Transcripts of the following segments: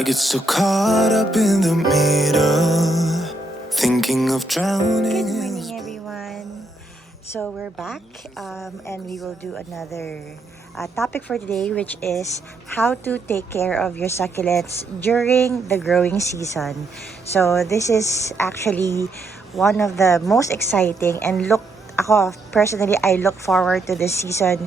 I get so caught up in the middle, thinking of drowning. Good morning, everyone. So we're back, and we will do another topic for today, which is how to take care of your succulents during the growing season. So this is actually one of the most exciting, and ako personally, I look forward to this season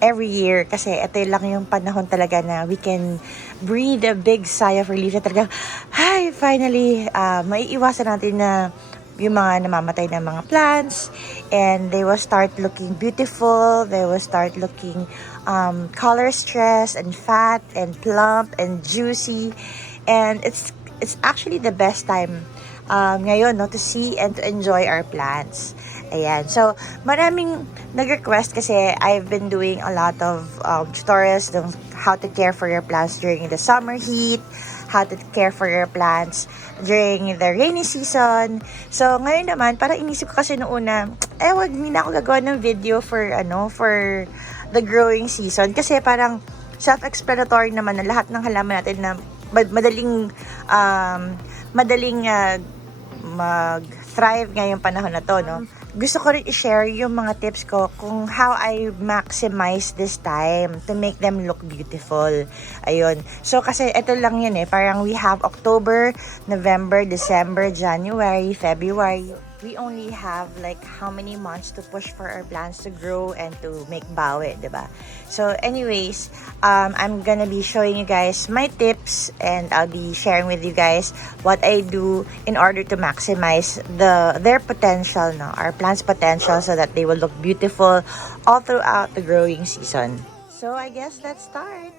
every year kasi ito lang yung panahon talaga na we can breathe a big sigh of relief na talaga, hi, finally, maiiwasan natin na yung mga namamatay na mga plants, and they will start looking beautiful, they will start looking color stressed and fat and plump and juicy, and it's actually the best time ngayon, no, to see and to enjoy our plants. Ayan. So, maraming nag-request kasi I've been doing a lot of tutorials on how to care for your plants during the summer heat, how to care for your plants during the rainy season. So, ngayon naman, parang inisip ko kasi noong una, wag hindi na ako gagawa ng video for the growing season. Kasi parang self-explanatory naman na lahat ng halaman natin na madaling mag-thrive ngayong panahon na to, no? Gusto ko rin i-share yung mga tips ko kung how I maximize this time to make them look beautiful. Ayun. So, kasi ito lang yun parang we have October, November, December, January, February. We only have like how many months to push for our plants to grow and to make bawi, diba? So anyways, I'm gonna be showing you guys my tips, and I'll be sharing with you guys what I do in order to maximize their potential, no? Our plants' potential, so that they will look beautiful all throughout the growing season. So I guess let's start.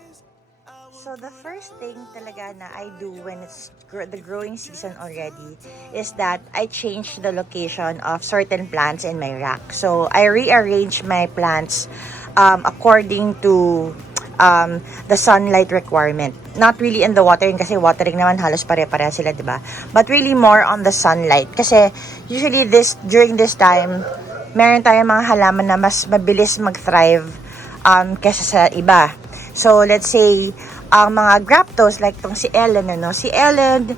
So the first thing talaga na I do when it's the growing season already is that I change the location of certain plants in my rack. So I rearrange my plants according to the sunlight requirement. Not really in the watering, kasi watering naman halos pare-pareha sila, diba? But really more on the sunlight. Kasi usually during this time, meron tayong mga halaman na mas mabilis mag-thrive kesa sa iba. So let's say ang mga graptos like tong si Ellen, si Ellen,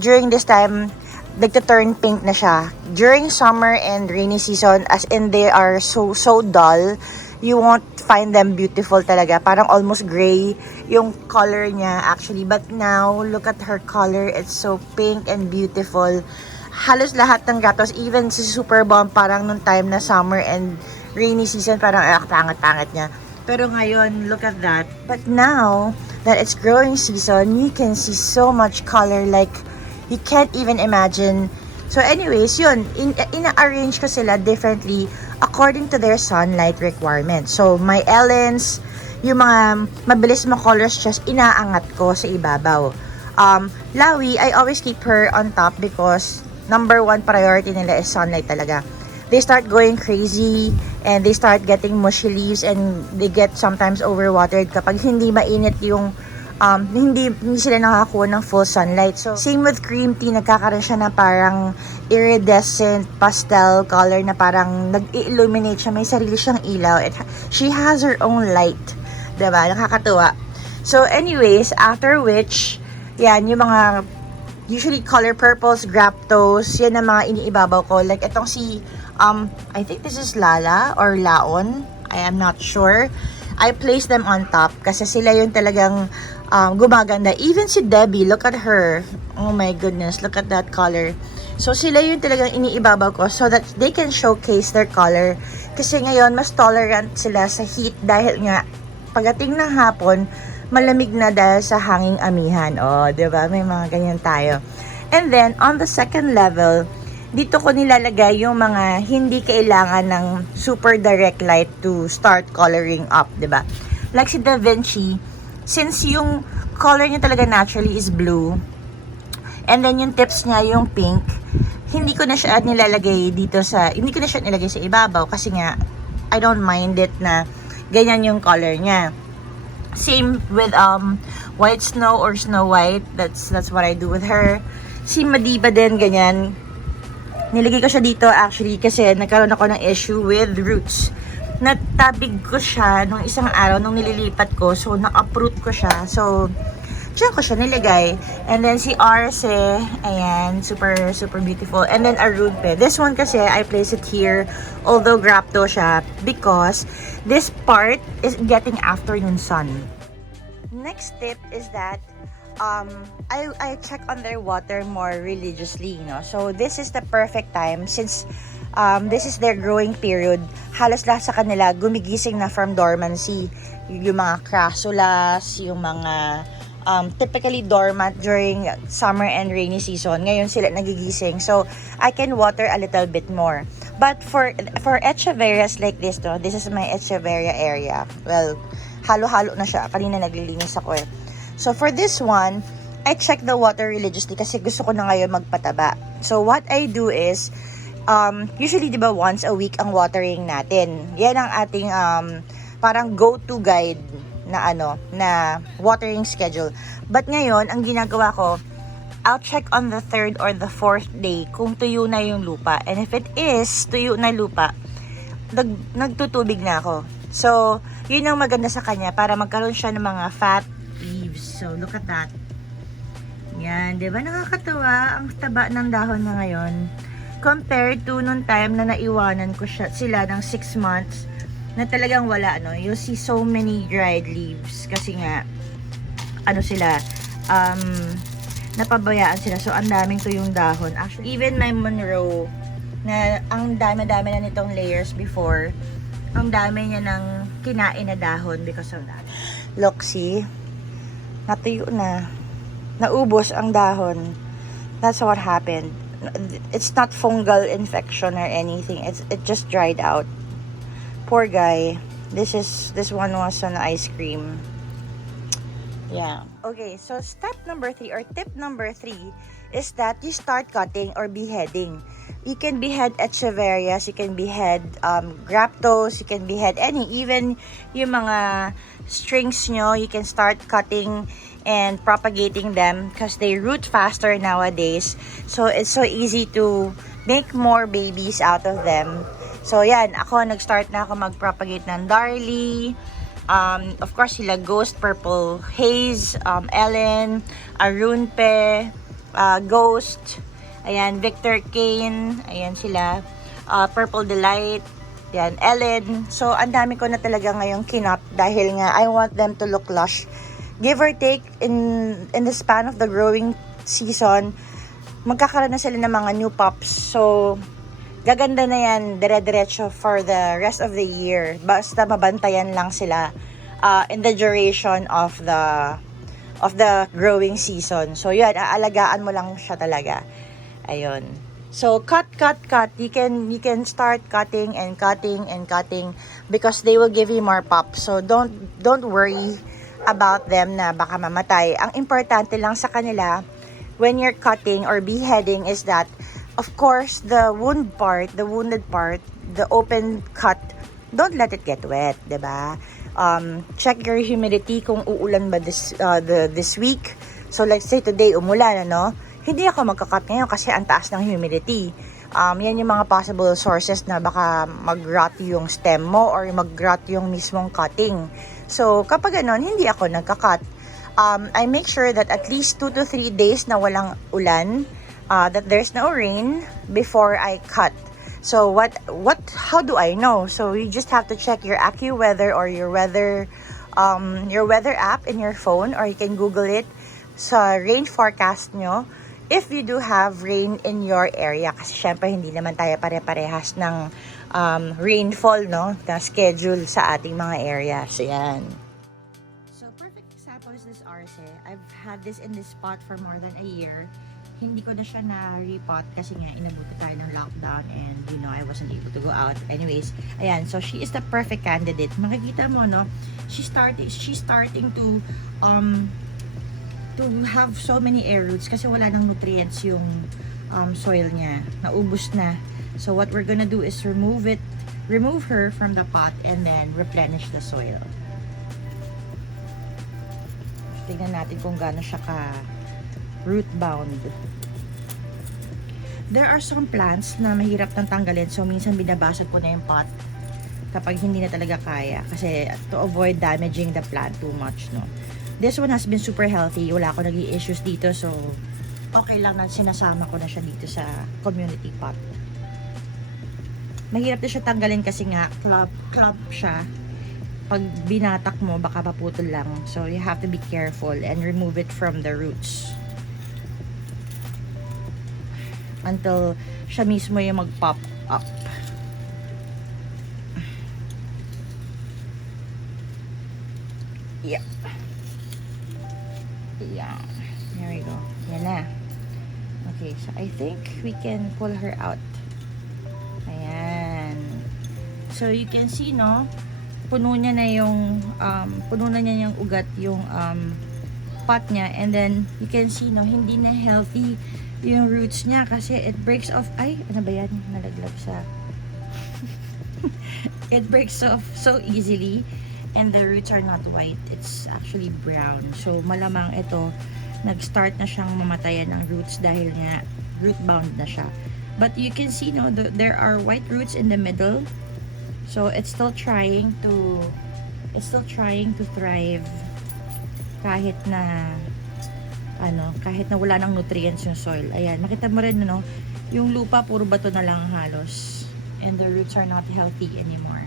during this time nagta-turn pink na siya. During summer and rainy season, as in they are so dull, you won't find them beautiful talaga. Parang almost gray yung color niya actually. But now, look at her color. It's so pink and beautiful. Halos lahat ng graptos, even si Super Bomb, parang nung time na summer and rainy season, parang pangit-pangit niya. Pero ngayon, look at that. But now that it's growing season, you can see so much color like you can't even imagine. So anyways, yun, ina-arrange ko sila differently according to their sunlight requirement. So my Ellens, yung mga mabilis colors, just inaangat ko sa ibabaw. Lawi, I always keep her on top because number one priority nila is sunlight talaga. They start going crazy and they start getting mushy leaves, and they get sometimes overwatered kapag hindi mainit yung hindi sila nakakakuha ng full sunlight. So same with cream tea, nagkakaroon siya na parang iridescent pastel color na parang nag-illuminate siya, may sarili siyang ilaw. She has her own light, diba? Nakakatuwa. So anyways, after which, yan, yung mga usually color purples, graptos, yan ang mga iniibabaw ko. Like itong si I think this is Lala or Laon, I am not sure. I place them on top kasi sila yung talagang gumaganda. Even si Debbie, look at her. Oh my goodness, look at that color. So sila yung talagang iniibabaw ko so that they can showcase their color. Kasi ngayon, mas tolerant sila sa heat dahil nga pagdating ng hapon, malamig na dahil sa hanging amihan. Oh, diba? May mga ganyan tayo. And then, on the second level, dito ko nilalagay yung mga hindi kailangan ng super direct light to start coloring up, diba? Like si Da Vinci, since yung color niya talaga naturally is blue, and then yung tips niya yung pink, hindi ko na siya nilalagay sa ibabaw kasi nga, I don't mind it na ganyan yung color niya. Same with White Snow or Snow White, that's what I do with her. Si Madiba din, ganyan. Nilagay ko siya dito actually kasi nagkaroon ako ng issue with roots. Natabig ko siya nung isang araw nung nililipat ko. So, na-uproot ko siya. So, Diyan ko siya nilagay. And then si Arce, ayan, super beautiful. And then Arunpe. This one kasi, I place it here, although grapto siya, because this part is getting afternoon sun. Next tip is that I check on their water more religiously, you know. So this is the perfect time since this is their growing period. Halos lahat sa kanila gumigising na from dormancy. Yung mga crassulas, yung mga typically dormant during summer and rainy season. Ngayon sila nagigising. So I can water a little bit more. But for echeverias like this, no, this is my echeveria area. Well, halo-halo na siya. Kanina naglilinis ako eh. So for this one, I check the water religiously kasi gusto ko na ngayon magpataba. So what I do is, usually diba once a week ang watering natin. Yan ang ating parang go-to guide na na watering schedule. But ngayon, ang ginagawa ko, I'll check on the 3rd or the 4th day kung tuyo na yung lupa. And if it is tuyo na lupa, nagtutubig na ako. So, yun ang maganda sa kanya para magkaroon siya ng mga fat leaves. So, look at that. Yan, di ba? Nakakatawa ang taba ng dahon na ngayon. Compared to nung time na naiwanan ko sila ng 6 months na talagang wala, no? You see so many dried leaves kasi nga, sila, napabayaan sila. So, ang daming tuyong dahon. Actually, even my Monroe, na ang dami-dami na nitong layers before, ang dami niya ng kinain na dahon because of that. Look, see? Natuyo na. Naubos ang dahon. That's what happened. It's not fungal infection or anything. It just dried out. Poor guy. This one was on ice cream. Yeah. Okay, so step number 3 or tip number 3 is that you start cutting or beheading. You can behead echeverias, you can behead graptos, you can behead even yung mga strings nyo, you can start cutting and propagating them because they root faster nowadays. So it's so easy to make more babies out of them. So yan, ako nag-start na ako mag-propagate ng Darlie. Of course sila Ghost, Purple Haze, Ellen, Arunpe, Ghost, ayan, Victor Kane, ayan sila, Purple Delight, yan, Ellen. So, ang dami ko na talaga ngayong kinap dahil nga I want them to look lush. Give or take, in the span of the growing season, magkakaroon na sila ng mga new pups. So, gaganda na yan, dire-diretso for the rest of the year. Basta mabantayan lang sila in the duration of the growing season. So, yan, aalagaan mo lang siya talaga. Ayun. So, cut. You can start cutting and cutting and cutting because they will give you more pups. So, don't worry about them na baka mamatay. Ang importante lang sa kanila when you're cutting or beheading is that, of course, the wounded part, the open cut, don't let it get wet, 'di ba? Check your humidity kung uulan ba this week. So, let's say today umulan, hindi ako magka-cut ngayon kasi ang taas ng humidity. Yan yung mga possible sources na baka mag-rot yung stem mo or mag-rot yung mismong cutting. So, kapag ganon, hindi ako nagka-cut. I make sure that at least 2 to 3 days na walang ulan, that there's no rain before I cut. So, how do I know? So, you just have to check your AccuWeather or your weather app in your phone, or you can Google it sa rain forecast nyo. If you do have rain in your area, kasi syempre hindi naman tayo pare-parehas ng rainfall, na schedule sa ating mga areas. So, yan. So, perfect example is this Arce. I've had this in this spot for more than a year. Hindi ko na siya na-repot kasi nga inabuto tayo ng lockdown and I wasn't able to go out. Anyways, ayan. So, she is the perfect candidate. Makikita mo, she's starting to have so many air roots kasi wala nang nutrients yung soil niya. Naubos na. So what we're gonna do is remove her from the pot and then replenish the soil. Tingnan natin kung gaano siya ka root bound. There are some plants na mahirap nang tanggalin, so minsan binabasag ko na yung pot kapag hindi na talaga kaya kasi to avoid damaging the plant too much, This one has been super healthy. Wala ako naging issues dito. So, okay lang na sinasama ko na siya dito sa community pot. Mahirap na siya tanggalin kasi nga club siya. Pag binatak mo, baka maputol lang. So, you have to be careful and remove it from the roots. Until siya mismo yung mag-pop up. Yep. Yeah. There we go. Yan na. Okay, so I think we can pull her out. Ayan. So, you can see, no? Puno niya na yung yung ugat yung pot niya, and then you can see, no, hindi na healthy yung roots niya kasi it breaks off. Ay, ano ba yan? Nalaglag sa it breaks off so easily, and the roots are not white, it's actually brown. So malamang ito nag-start na siyang mamatayan ng roots dahil nga root bound na siya. But you can see, no, there are white roots in the middle. So it's still trying to thrive kahit na wala nang nutrients yung soil. Ayan, makita mo rin, no, yung lupa puro bato na lang halos, and the roots are not healthy anymore.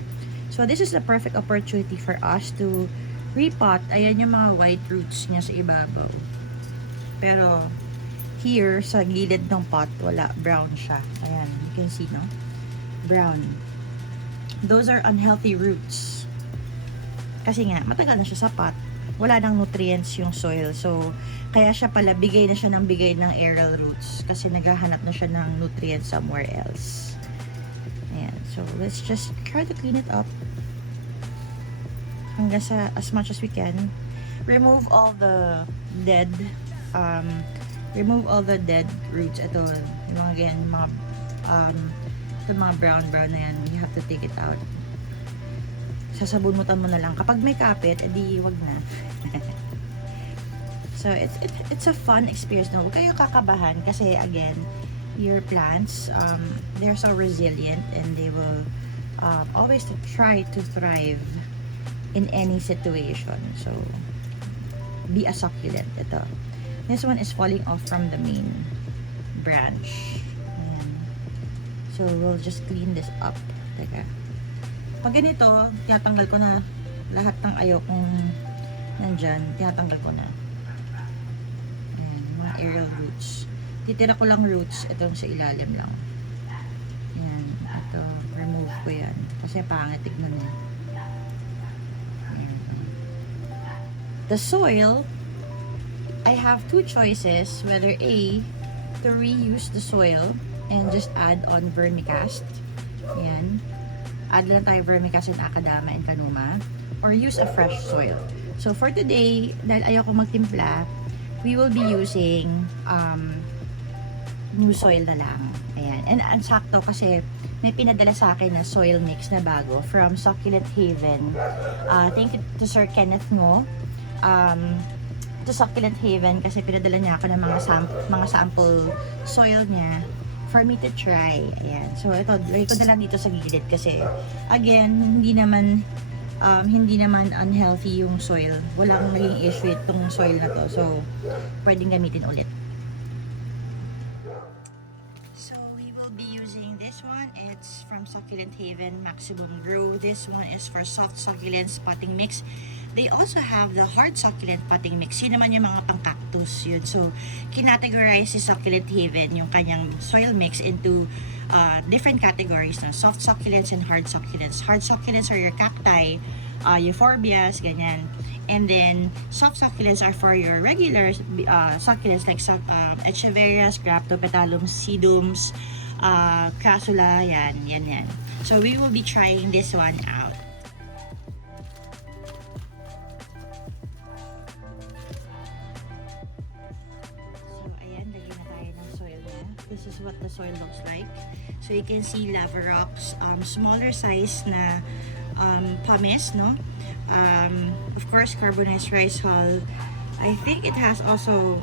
So this is the perfect opportunity for us to repot. Ayan yung mga white roots niya sa ibabaw. Pero here sa gilid ng pot, wala, brown siya. Ayan, you can see, no? Brown. Those are unhealthy roots. Kasi nga, matagal na siya sa pot. Wala nang nutrients yung soil. So, kaya siya pala, bigay na siya ng aerial roots. Kasi naghahanap na siya ng nutrients somewhere else. Ayan. So, let's just try to clean it up. Hanggang sa, as much as we can. Remove all the dead roots. Ito, yung mga ganyan, mga brown na yan, you have to take it out. Sasabunutan mo na lang. Kapag may kapit, edi wag na. So, it's a fun experience. No? Huwag kayong kakabahan kasi, again, your plants, they're so resilient and they will always try to thrive in any situation. So, be a succulent. Ito. This one is falling off from the main branch. So, we'll just clean this up. Teka. Pag ganito, tinatanggal ko na lahat ng ayokong nandyan. Tinatanggal ko na. Ayan, mga aerial roots. Titira ko lang roots. Itong sa ilalim lang. Ayan. Ito, remove ko yan. Kasi pangit, tignan mo. Ayan. The soil, I have two choices. Whether A, to reuse the soil and just add on vermicast. Ayan. Add lang tayo vermicast and akadama and kanuma. Or use a fresh soil. So for today, dahil ayoko magtimpla, we will be using new soil na lang. Ayan. And ang sakto kasi may pinadala sa akin na soil mix na bago from Succulent Haven. Thank you to Sir Kenneth Mo. To Succulent Haven kasi pinadala niya ako ng mga sample soil niya for me to try. Ayan. So, ito, lagay ko na lang dito sa gilid kasi, again, hindi naman unhealthy yung soil. Walang naging issue itong soil na to. So, pwedeng gamitin ulit. So, we will be using this one. It's from Succulent Haven Maximum Brew. This one is for soft succulents potting mix. They also have the hard succulent potting mix. Yun naman yung mga pang-cactus yun. So, kinategorize si Succulent Haven yung kanyang soil mix into different categories. No? Soft succulents and hard succulents. Hard succulents are your cacti, euphorbias, ganyan. And then, soft succulents are for your regular succulents like echeverias, graptopetalums, sedums, crassula, yan. So, we will be trying this one out. This is what the soil looks like. So you can see lava rocks, smaller size na pumice, no? Of course, carbonized rice hull. I think it has also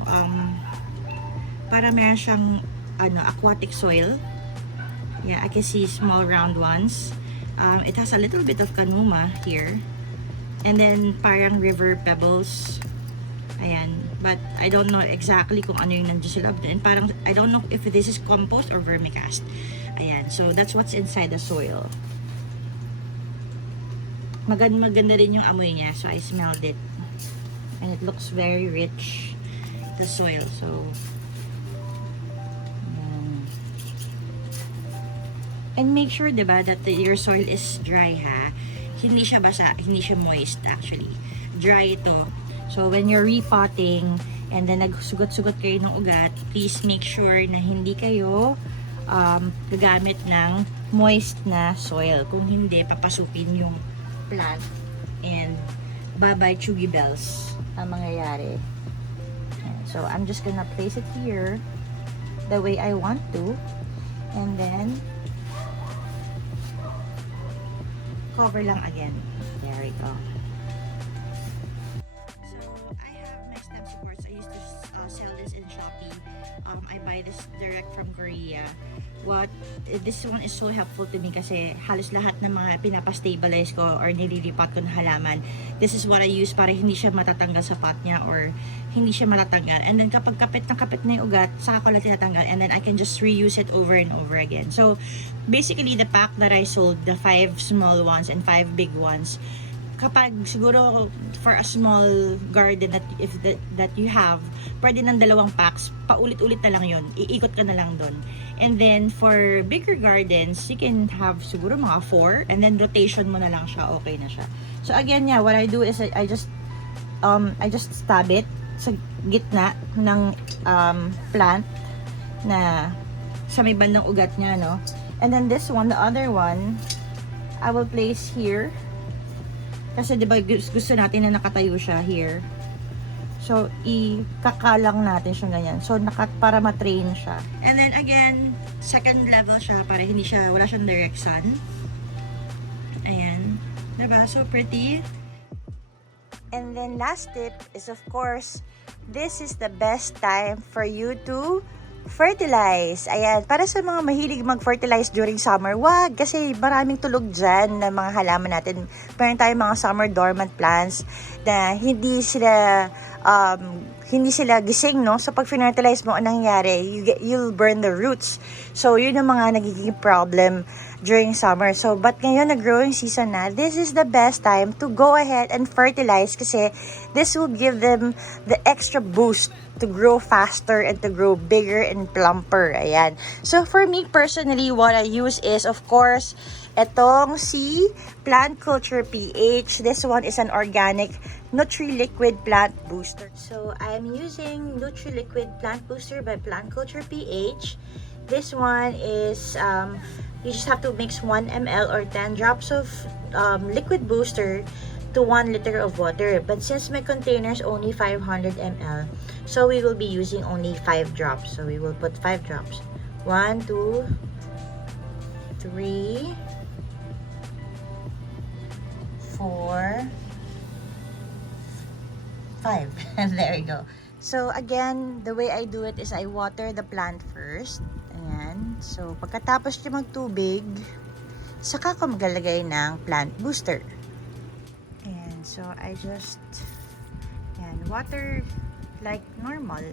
para meron siyang aquatic soil. Yeah, I can see small round ones. It has a little bit of kanuma here. And then parang river pebbles. Ayan. But I don't know exactly kung ano yung nandiyo sa loob. And parang, I don't know if this is compost or vermicast. Ayan. So, that's what's inside the soil. Maganda rin yung amoy niya. So, I smelled it. And it looks very rich, the soil. So, and make sure, diba, that your soil is dry, ha? Hindi siya basa, hindi siya moist, actually. Dry ito. So, when you're repotting, and then nagsugot-sugot kayo ng ugat, please make sure na hindi kayo gagamit ng moist na soil. Kung hindi, papasupin yung plant and bye-bye chuggy bells ang mangyayari. So, I'm just gonna place it here the way I want to. And then, cover lang again. There we go. I used to sell this in Shopee. I buy this direct from Korea. This one is so helpful to me kasi halos lahat ng mga pinapastabilize ko or nililipat ko na halaman, this is what I use para hindi siya matatanggal sa pot niya or hindi siya matatanggal. And then kapag kapit na yung ugat, saka ko lang tinatanggal, and then I can just reuse it over and over again. So basically, the pack that I sold, the 5 small ones and 5 big ones, kapag siguro for a small garden that you have, pwede ng 2 packs, paulit-ulit na lang yun, iikot ka na lang doon. And then for bigger gardens, you can have siguro mga 4, and then rotation mo na lang siya, okay na siya. So again, yeah, what I do is I just stab it sa gitna ng plant na sa may bandang ugat niya, no? And then this one, the other one, I will place here. Kasi diba gusto natin na nakatayo siya here. So, ikakalang natin siya ganyan. So, para matrain siya. And then again, second level siya para wala siyang direct sun. Ayan. Diba? So pretty. And then last tip is, of course, this is the best time for you to fertilize. Ayan, para sa mga mahilig mag-fertilize during summer, wag, kasi maraming tulog dyan na mga halaman natin. Meron tayong mga summer dormant plants na hindi sila gising, no? So pag fertilize mo, anong nangyayari? You'll burn the roots. So yun yung mga nagiging problem during summer. So but ngayon na growing season na, this is the best time to go ahead and fertilize kasi this will give them the extra boost to grow faster and to grow bigger and plumper. Ayan. So for me personally, what I use is, of course, etong si Plant Culture PH. This one is an organic Nutri-Liquid Plant Booster. So I'm using Nutri-Liquid Plant Booster by Plant Culture PH. This one is you just have to mix 1 ml or 10 drops of liquid booster to 1 liter of water. But since my container is only 500 ml, so we will be using only 5 drops. So we will put 5 drops. 1, 2, 3, 4, 5. And there you go. So again, the way I do it is I water the plant first. Ayan. So pagkatapos niya magtubig, saka ko maglalagay ng plant booster. Ayan. So I just water like normal.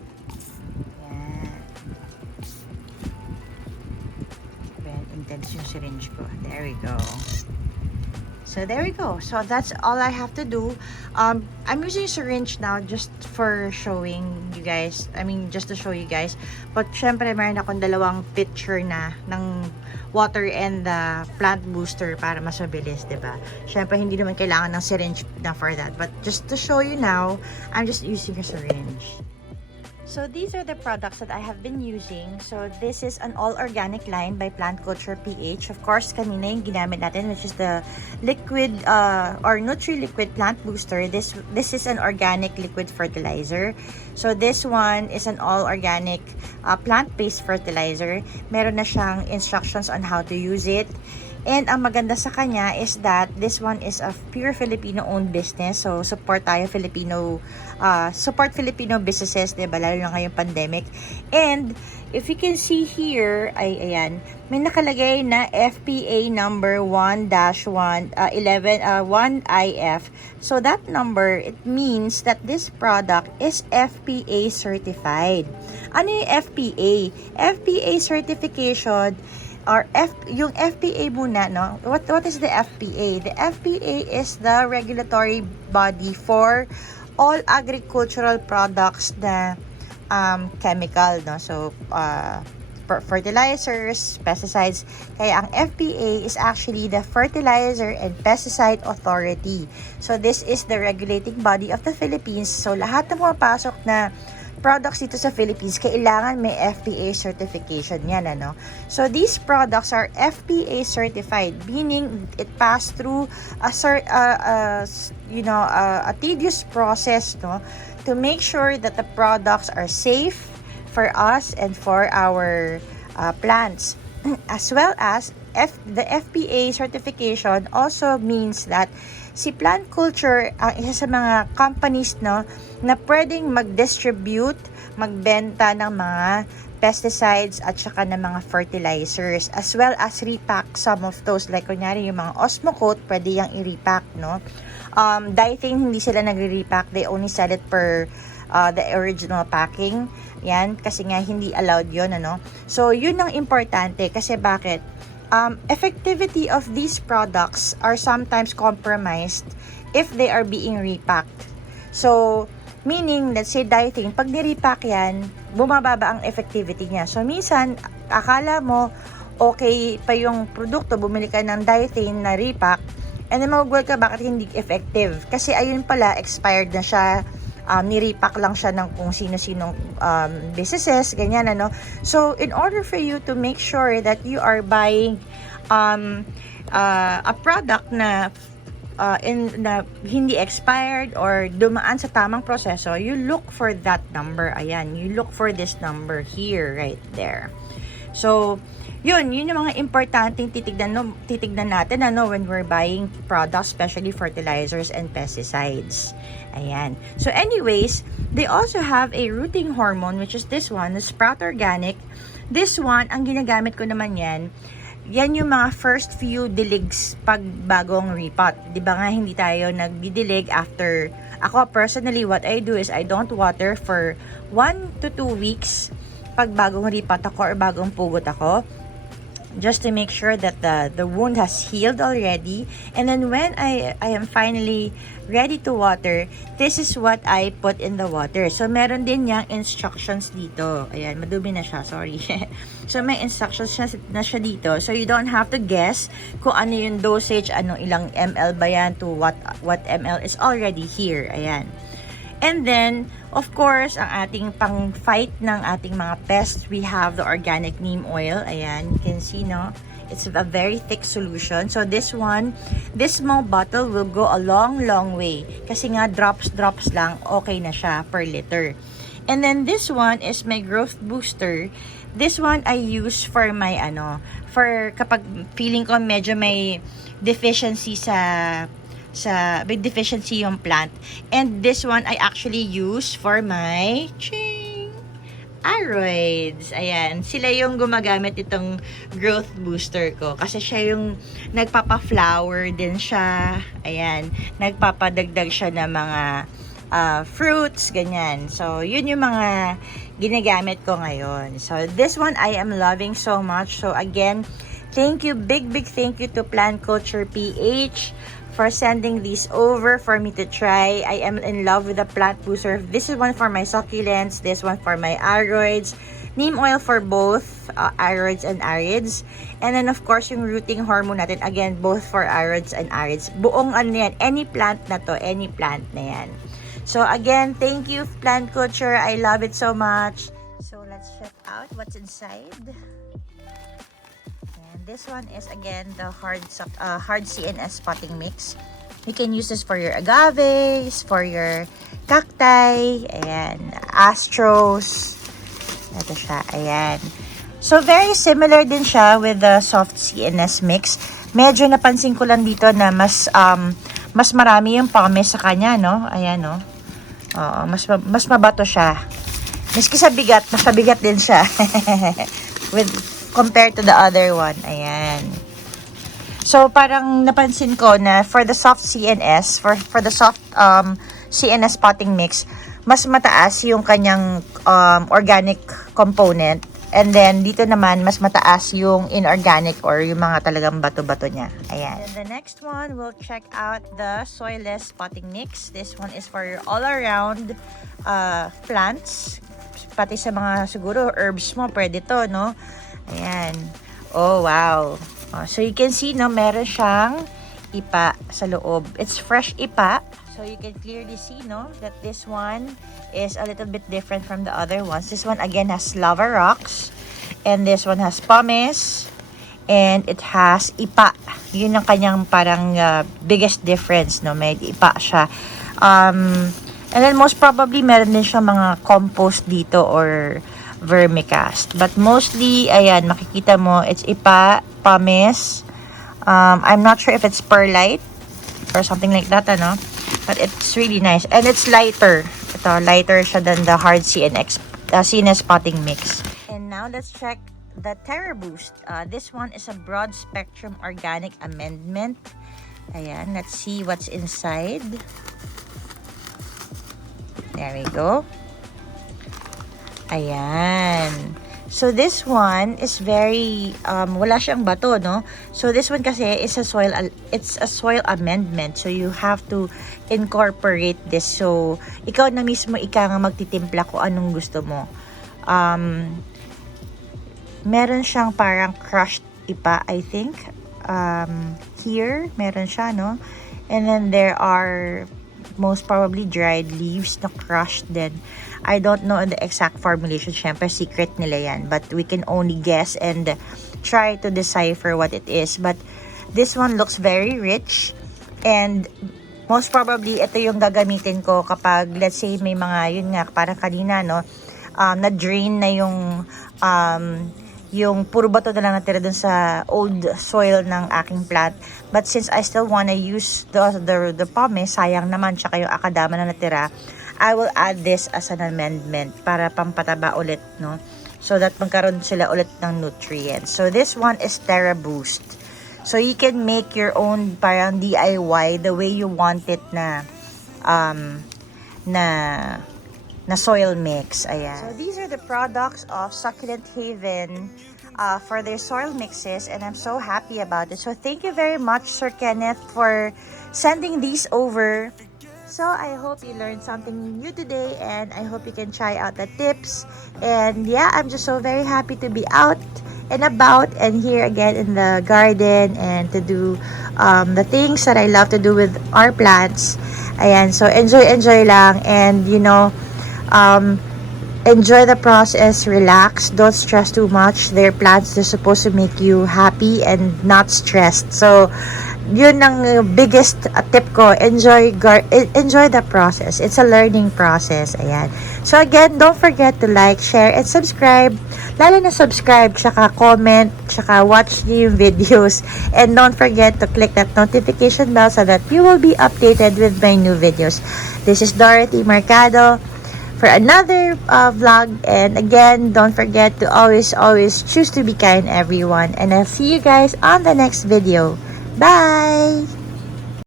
Ayan. Very intense yung syringe ko. There we go. So there we go. So that's all I have to do. I'm using syringe now just for showing you guys. I mean, just to show you guys. But syempre, meron akong 2 pitcher na ng water and the plant booster para mas mabilis, diba? Syempre, hindi naman kailangan ng syringe na for that. But just to show you now, I'm just using a syringe. So these are the products that I have been using. So this is an all-organic line by Plant Culture PH. Of course, kanina yung ginamit natin, which is the liquid or Nutri-Liquid Plant Booster. This is an organic liquid fertilizer. So this one is an all-organic plant-based fertilizer. Meron na siyang instructions on how to use it. And ang maganda sa kanya is that this one is a pure Filipino-owned business. So, support Filipino businesses, diba? Lalo na ngayong pandemic. And, if you can see here, ayan, may nakalagay na FPA number 1-1-1IF. So, that number, it means that this product is FPA certified. Ano yung FPA? FPA certification, or yung FPA muna, no? What is the FPA? The FPA is the regulatory body for all agricultural products na chemical, no? So, fertilizers, pesticides. Kaya ang FPA is actually the Fertilizer and Pesticide Authority. So, this is the regulating body of the Philippines. So, lahat ng pumapasok na products dito sa Philippines, kailangan may FPA certification yan, ano? So, these products are FPA certified, meaning it passed through a tedious process, no, to make sure that the products are safe for us and for our plants. As well as, the FPA certification also means that si Plant Culture ang isa sa mga companies, no, na pwedeng mag-distribute, magbenta ng mga pesticides at saka ng mga fertilizers, as well as repack some of those. Like, kunyari, yung mga Osmocote, pwede yung i-repack, no? Dithane, hindi sila nagre-repack. They only sell it per the original packing. Yan, kasi nga hindi allowed yon, ano? So, yun ang importante. Kasi bakit? Effectivity of these products are sometimes compromised if they are being repacked. So, meaning, let's say Dithane, pag ni-repack yan, bumababa ang effectivity niya. So, minsan, akala mo, okay pa yung produkto, bumili ka ng Dithane na repack, and then mag-google ka bakit hindi effective. Kasi ayun pala, expired na siya, ni-repack lang siya ng kung sino-sinong businesses, ganyan, ano. So, in order for you to make sure that you are buying a product na hindi expired or dumaan sa tamang proseso, you look for that number. Ayan, you look for this number here, right there. So, yun yung mga importanteng titignan natin, ano, when we're buying products, especially fertilizers and pesticides. Ayan. So, anyways, they also have a rooting hormone, which is this one, the Sprout Organic. This one, ang ginagamit ko naman yan yung mga first few diligs pag bagong repot. Diba nga hindi tayo nagdidilig after. Ako personally, what I do is I don't water for 1 to 2 weeks pag bagong repot ako or bagong pugot ako, just to make sure that the wound has healed already. And then when I am finally ready to water, this is what I put in the water. So, meron din yung instructions dito. Ayan, madumi na siya, sorry. So, may instructions na siya dito. So, you don't have to guess kung ano yung dosage, anong ilang ml ba yan to what ml is already here. Ayan. And then, of course, ang ating pang-fight ng ating mga pests, we have the organic neem oil. Ayan, you can see, no? It's a very thick solution. So, this one, this small bottle will go a long way. Kasi nga, drops lang, okay na siya per liter. And then, this one is my growth booster. This one, I use for my, for kapag feeling ko medyo may deficiency may deficiency yung plant. And this one I actually use for my aroids. Ayan, sila yung gumagamit itong growth booster ko kasi siya yung nagpapa-flower din siya. Ayan, nagpapadagdag siya ng mga fruits, ganyan. So, yun yung mga ginagamit ko ngayon. So, this one I am loving so much. So, again, thank you, big thank you to Plant Culture PH for sending these over for me to try. I am in love with the plant booster. This is one for my succulents, this one for my aroids, neem oil for both aroids and arids, and then of course yung rooting hormone natin, again, both for aroids and arids. Buong ano yan, any plant na to, any plant na yan. So again, thank you Plant Culture, I love it so much. So let's check out what's inside. This one is again the hard CNS potting mix. You can use this for your agaves, for your cacti, ayan, astros. Ito siya, ayan. So very similar din siya with the soft CNS mix. Medyo napansin ko lang dito na mas marami yung pomace sa kanya, no? Ayan, no? Oo, mas mabato siya. Miski sa bigat, mas mabigat din siya. Compared to the other one. Ayan. So, parang napansin ko na for the soft CNS, for the soft CNS potting mix, mas mataas yung kanyang organic component. And then, dito naman, mas mataas yung inorganic or yung mga talagang bato-bato niya. Ayan. And the next one, we'll check out the soilless potting mix. This one is for all-around plants. Pati sa mga, siguro, herbs mo, pwede to, no? Ayan. Oh, wow. So, you can see, no, meron siyang ipa sa loob. It's fresh ipa. So, you can clearly see, no, that this one is a little bit different from the other ones. This one, again, has lava rocks. And this one has pumice. And it has ipa. Yun ang kanyang parang biggest difference, no? May ipa siya. And then, most probably, meron din siya mga compost dito or vermicast. But mostly, ayan, makikita mo, it's ipa, pumice. I'm not sure if it's perlite or something like that, ano? But it's really nice. And it's lighter. Ito, lighter siya than the hard CNS potting mix. And now, let's check the Terra Boost. This one is a broad spectrum organic amendment. Ayan, let's see what's inside. There we go. Ayan. So, this one is very, wala siyang bato, no? So, this one kasi is it's a soil amendment. So, you have to incorporate this. So, ikaw na mismo, ika nga magtitimpla kung anong gusto mo. Meron siyang parang crushed ipa, I think. Here, meron siya, no? And then, there are most probably dried leaves na crushed din. I don't know the exact formulation. Syempre, secret nila yan. But we can only guess and try to decipher what it is. But this one looks very rich. And most probably, ito yung gagamitin ko kapag, let's say, may mga, yun nga, parang kanina, no? Na-drain na yung puro bato na lang natira dun sa old soil ng aking plant. But since I still wanna use the pumice, sayang naman, tsaka yung akadama na natira, I will add this as an amendment para pampataba ulit, no? So that magkaroon sila ulit ng nutrients. So this one is Terra Boost. So you can make your own parang DIY the way you want it na soil mix. Ayan. So these are the products of Succulent Haven for their soil mixes, and I'm so happy about it. So thank you very much, Sir Kenneth, for sending these over. So I hope you learned something new today, and I hope you can try out the tips. And yeah, I'm just so very happy to be out and about and here again in the garden and to do the things that I love to do with our plants. Ayan, so enjoy lang, and you know, enjoy the process, relax, don't stress too much. They're plants, they're supposed to make you happy and not stressed. So yun ang biggest tip ko. Enjoy the process. It's a learning process. Ayan. So again, don't forget to like, share, and subscribe. Lalo na subscribe, tsaka comment, tsaka watch yung videos. And don't forget to click that notification bell so that you will be updated with my new videos. This is Dorothy Mercado for another vlog. And again, don't forget to always choose to be kind, everyone. And I'll see you guys on the next video. Bye!